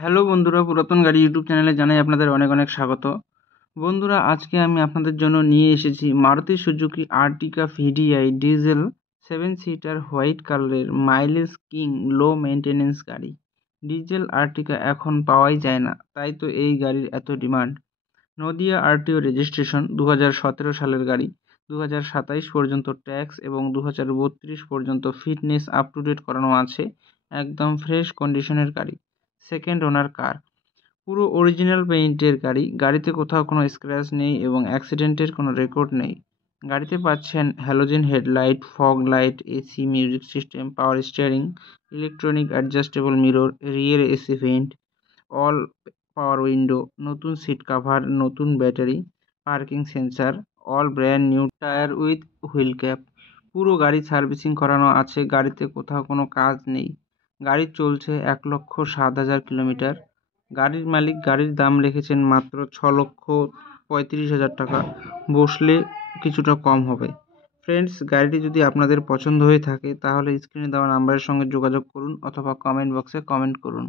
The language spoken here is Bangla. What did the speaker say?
হ্যালো বন্ধুরা, পুরাতন গাড়ি ইউটিউব চ্যানেলে জানাই আপনাদের অনেক অনেক স্বাগত। বন্ধুরা, আজকে আমি আপনাদের জন্য নিয়ে এসেছি Maruti Suzuki আর্টিকা VDI diesel 7 seater white কালারের মাইলেজ কিং লো মেনটেনেন্স গাড়ি। ডিজেল আর্টিকা এখন পাওয়াই যায় না, তাই তো এই গাড়ির এত ডিমান্ড। নদিয়া আরটিও রেজিস্ট্রেশন 2017 সালের গাড়ি। 2027 পর্যন্ত ট্যাক্স এবং 2032 পর্যন্ত ফিটনেস আপ টু ডেট করানো আছে। একদম ফ্রেশ কন্ডিশনের গাড়ি। সেকেন্ড ওনার কার। পুরো অরিজিনাল পেইন্টের গাড়ি। গাড়িতে কোথাও কোনো স্ক্র্যাচ নেই এবং অ্যাক্সিডেন্টের কোনো রেকর্ড নেই। গাড়িতে পাচ্ছেন halogen headlight, fog light, AC, music system, power steering, electronic adjustable mirror, rear AC vent, all power window, নতুন সিট কাভার, নতুন battery, parking sensor, all brand new tyre with wheel cap. পুরো গাড়ি সার্ভিসিং করানো আছে, গাড়িতে কোথাও কোনো কাজ নেই। গাড়ি চলছে 1,07,000 কিলোমিটার। গাড়ির মালিক গাড়ির দাম রেখেছেন মাত্র 6,35,000 টাকা। বসলে কিছুটা কম হবে। ফ্রেন্ডস, গাড়িটি যদি আপনাদের পছন্দ হয়ে থাকে তাহলে স্ক্রিনে দেওয়া নাম্বারের সঙ্গে যোগাযোগ করুন অথবা কমেন্ট বক্সে কমেন্ট করুন।